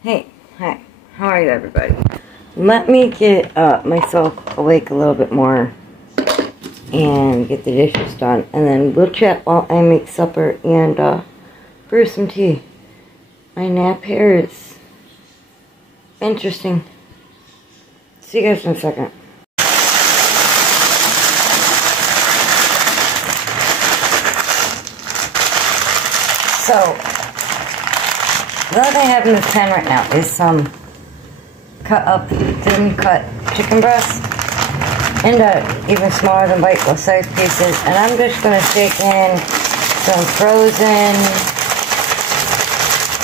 Hey, hi, how are you everybody? Let me get myself awake a little bit more and get the dishes done, and then we'll chat while I make supper and brew some tea. My nap here is interesting. See you guys in a second. So, what I have in this pan right now is some cut up, thin cut chicken breast into even smaller than bite size pieces, and I'm just going to stick in some frozen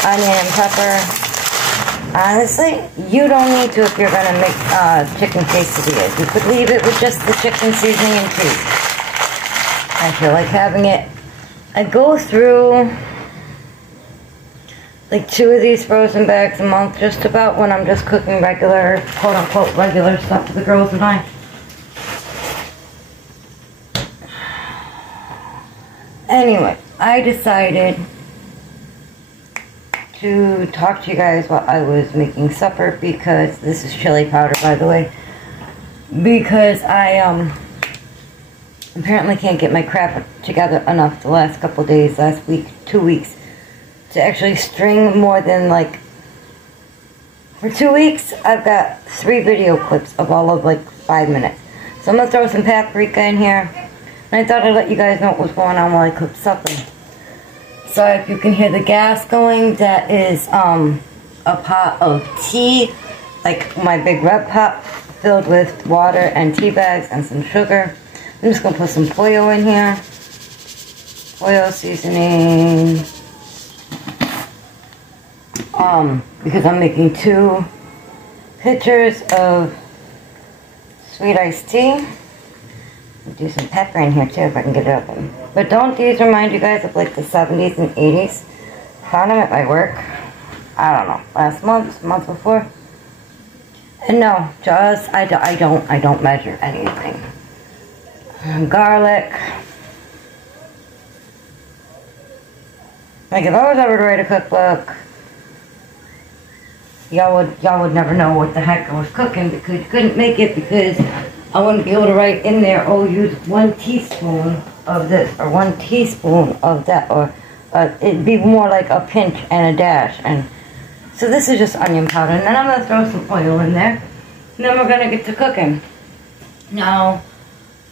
onion and pepper. Honestly, you don't need to if you're going to make chicken quesadillas. You could leave it with just the chicken seasoning and cheese. I feel like having it. I go through like 2 of these frozen bags a month, just about, when I'm just cooking regular, quote-unquote, regular stuff for the girls and I. Anyway, I decided to talk to you guys while I was making supper, because this is chili powder, by the way, because I apparently can't get my crap together enough the last couple days, last week, 2 weeks, to actually string more than, like, for 2 weeks, I've got 3 video clips of all of, like, 5 minutes. So I'm going to throw some paprika in here, and I thought I'd let you guys know what was going on while I cooked supper. So if you can hear the gas going, that is, a pot of tea, like my big red pot, filled with water and tea bags and some sugar. I'm just going to put some pollo in here, pollo seasoning, because I'm making 2 pitchers of sweet iced tea. I'll do some pepper in here too if I can get it open. But don't these remind you guys of like the 70s and 80s? Found them at my work, I don't know, last month before. And no, just, I don't measure anything. Garlic. Like if I was ever to write a cookbook, y'all would never know what the heck I was cooking, because you couldn't make it, because I wouldn't be able to write in there, oh, use 1 teaspoon of this, or 1 teaspoon of that, or it'd be more like a pinch and a dash. And so this is just onion powder, and then I'm going to throw some oil in there, and then we're going to get to cooking. Now,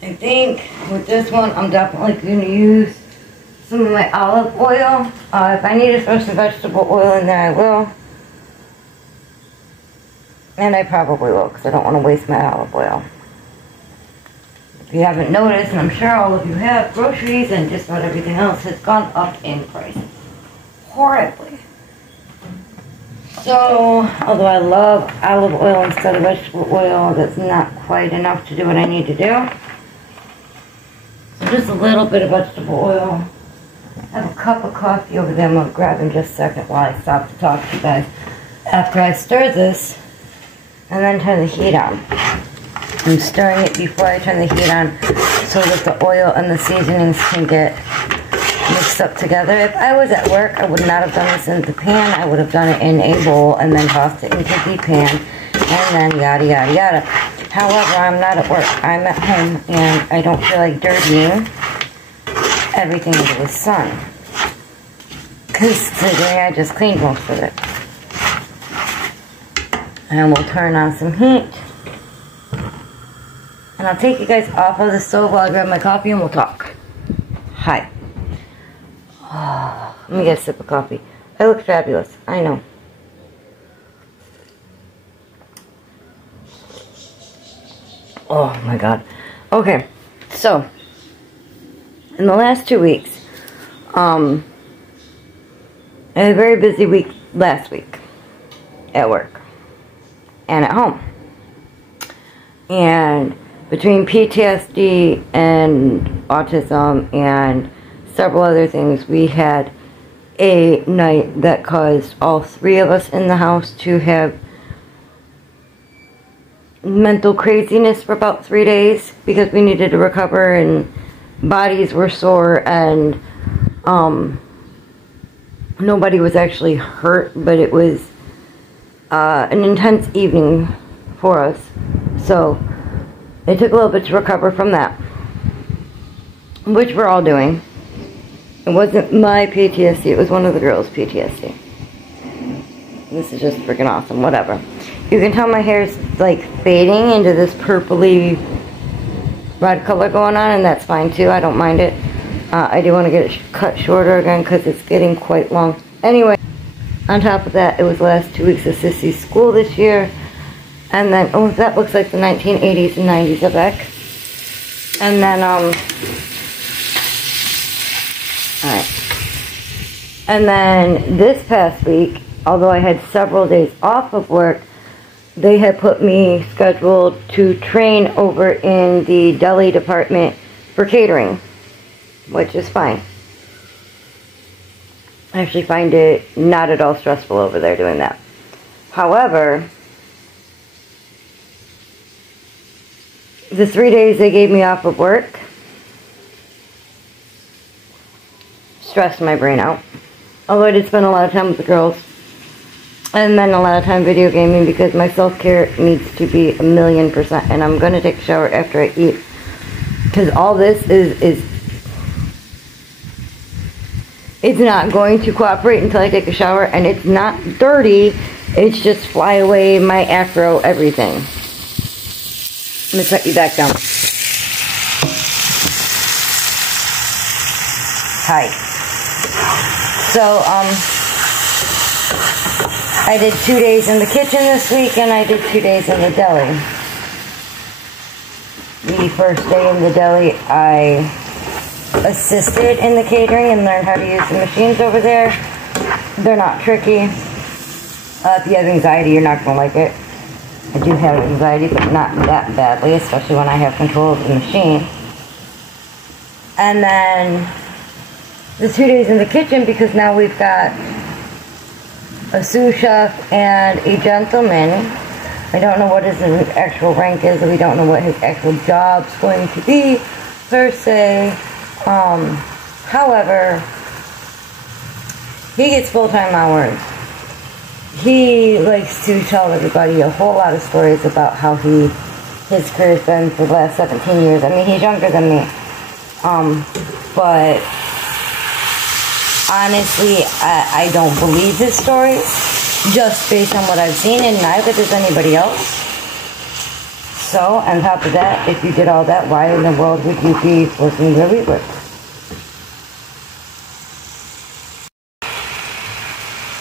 I think with this one, I'm definitely going to use some of my olive oil. If I need to throw some vegetable oil in there, I will. And I probably will, because I don't want to waste my olive oil. If you haven't noticed, and I'm sure all of you have, groceries and just about everything else has gone up in price. Horribly. So, although I love olive oil instead of vegetable oil, that's not quite enough to do what I need to do. So just a little bit of vegetable oil. I have a cup of coffee over there I'm going to grab in just a second while I stop to talk to you guys. After I stir this, and then turn the heat on. I'm stirring it before I turn the heat on, so that the oil and the seasonings can get mixed up together. If I was at work, I would not have done this in the pan. I would have done it in a bowl and then tossed it into the pan, and then yada yada yada. However, I'm not at work. I'm at home, and I don't feel like dirtying everything into the sun, because today I just cleaned most of it. And we'll turn on some heat. And I'll take you guys off of the stove while I grab my coffee and we'll talk. Hi. Oh, let me get a sip of coffee. I look fabulous. I know. Oh my god. Okay. So, in the last 2 weeks, I had a very busy week last week at work and at home. And between PTSD and autism and several other things, we had a night that caused all 3 of us in the house to have mental craziness for about 3 days, because we needed to recover and bodies were sore, and nobody was actually hurt, but it was an intense evening for us. So it took a little bit to recover from that, which we're all doing. It wasn't my PTSD, it was one of the girls' PTSD. This is just freaking awesome, whatever. You can tell my hair is like fading into this purpley red color going on, and that's fine too, I don't mind it. I do want to get it cut shorter again because it's getting quite long. Anyway, on top of that, it was the last 2 weeks of Sissy's school this year. And then, oh, that looks like the 1980s and 90s of Beck. And then, alright. And then this past week, although I had several days off of work, they had put me scheduled to train over in the deli department for catering, which is fine. I actually find it not at all stressful over there doing that. However, the 3 days they gave me off of work stressed my brain out. Although I did spend a lot of time with the girls. And then a lot of time video gaming because my self-care needs to be 1,000,000%. And I'm going to take a shower after I eat. Because all this is it's not going to cooperate until I take a shower. And it's not dirty. It's just fly away, my afro, everything. Let me set you back down. Hi. So, I did 2 days in the kitchen this week, and I did 2 days in the deli. The first day in the deli, I assisted in the catering and learned how to use the machines over there. They're not tricky. If you have anxiety, you're not going to like it. I do have anxiety, but not that badly, especially when I have control of the machine. And then the 2 days in the kitchen, because now we've got a sous chef and a gentleman. I don't know what his actual rank is, and we don't know what his actual job's going to be, per se. However, he gets full-time hours. He likes to tell everybody a whole lot of stories about how his career's been for the last 17 years. I mean, he's younger than me. But honestly, I don't believe his stories just based on what I've seen, and neither does anybody else. So, on top of that, if you did all that, why in the world would you be working where we work?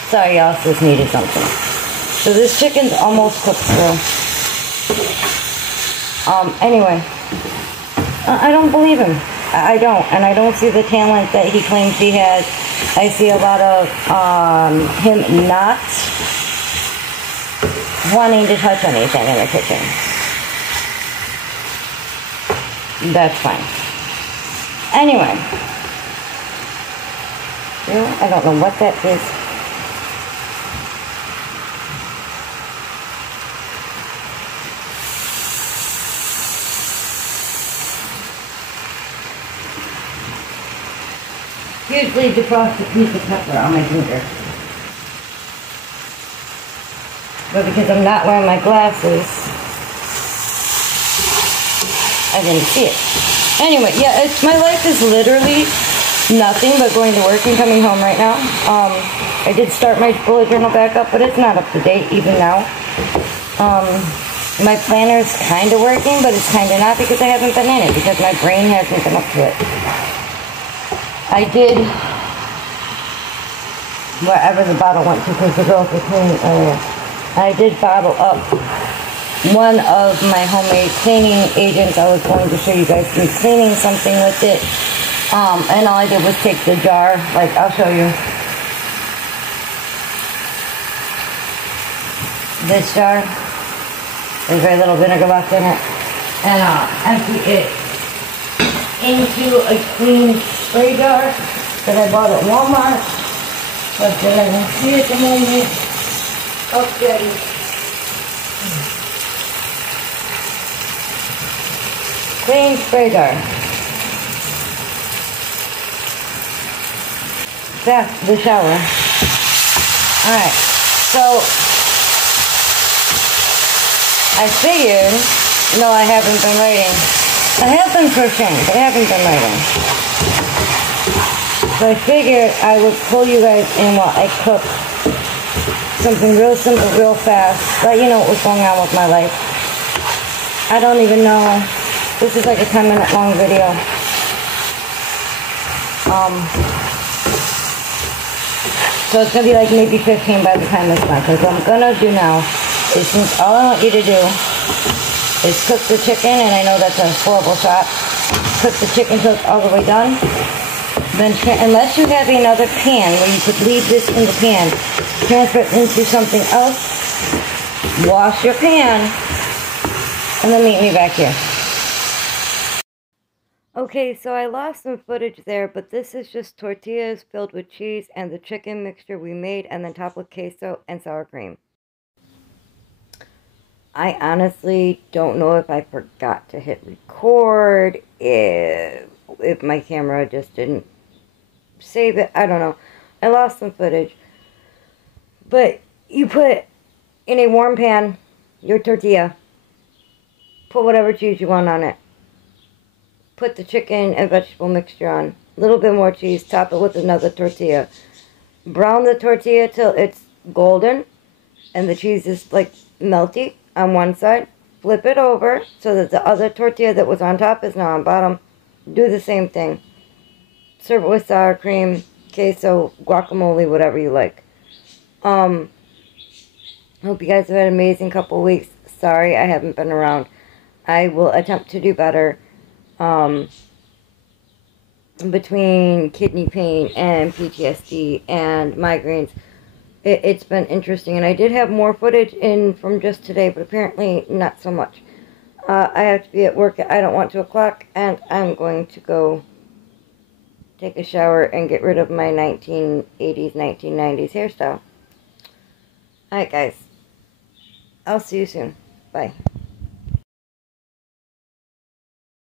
Sorry, y'all, just needed something. So this chicken's almost cooked through. Anyway, I don't believe him. I don't, and I don't see the talent that he claims he has. I see a lot of him not wanting to touch anything in the kitchen. That's fine. Anyway, I don't know what that is. Usually defrost a piece of pepper on my finger. But because I'm not wearing my glasses, I didn't see it. Anyway, yeah, my life is literally nothing but going to work and coming home right now. I did start my bullet journal back up, but it's not up to date even now. My planner's kind of working, but it's kind of not because I haven't been in it, because my brain hasn't been up to it. I did, wherever the bottle went to, because the girls were cleaning earlier, I did bottle up one of my homemade cleaning agents. I was going to show you guys me cleaning something with it. And all I did was take the jar, like, I'll show you. This jar, there's very little vinegar left in it. And empty it into a clean spray jar that I bought at Walmart. But then I can see at the moment. Okay. Clean spray jar. That's the shower. Alright, so I figured, no, I haven't been writing. I have been crocheting, but I haven't been writing. So I figured I would pull you guys in while I cook something real simple, real fast. Let you know what was going on with my life. I don't even know. This is like a 10-minute long video. So it's going to be like maybe 15 by the time it's done. Because what I'm going to do now is, since all I want you to do is cook the chicken, and I know that's a horrible shot, cook the chicken till it's all the way done. Then, unless you have another pan where you could leave this in the pan, transfer it into something else, wash your pan, and then meet me back here. Okay, so I lost some footage there, but this is just tortillas filled with cheese and the chicken mixture we made, and then topped with queso and sour cream. I honestly don't know if I forgot to hit record, if my camera just didn't save it. I don't know. I lost some footage. But you put in a warm pan your tortilla. Put whatever cheese you want on it. Put the chicken and vegetable mixture on. A little bit more cheese. Top it with another tortilla. Brown the tortilla till it's golden and the cheese is like melty on one side. Flip it over so that the other tortilla that was on top is now on bottom. Do the same thing. Serve it with sour cream, queso, guacamole, whatever you like. Hope you guys have had an amazing couple of weeks. Sorry I haven't been around. I will attempt to do better. Between kidney pain and PTSD and migraines, it's been interesting. And I did have more footage in from just today, but apparently not so much. I have to be at work at, I don't want, 2 o'clock, and I'm going to go take a shower and get rid of my 1980s, 1990s hairstyle. Alright guys, I'll see you soon. Bye.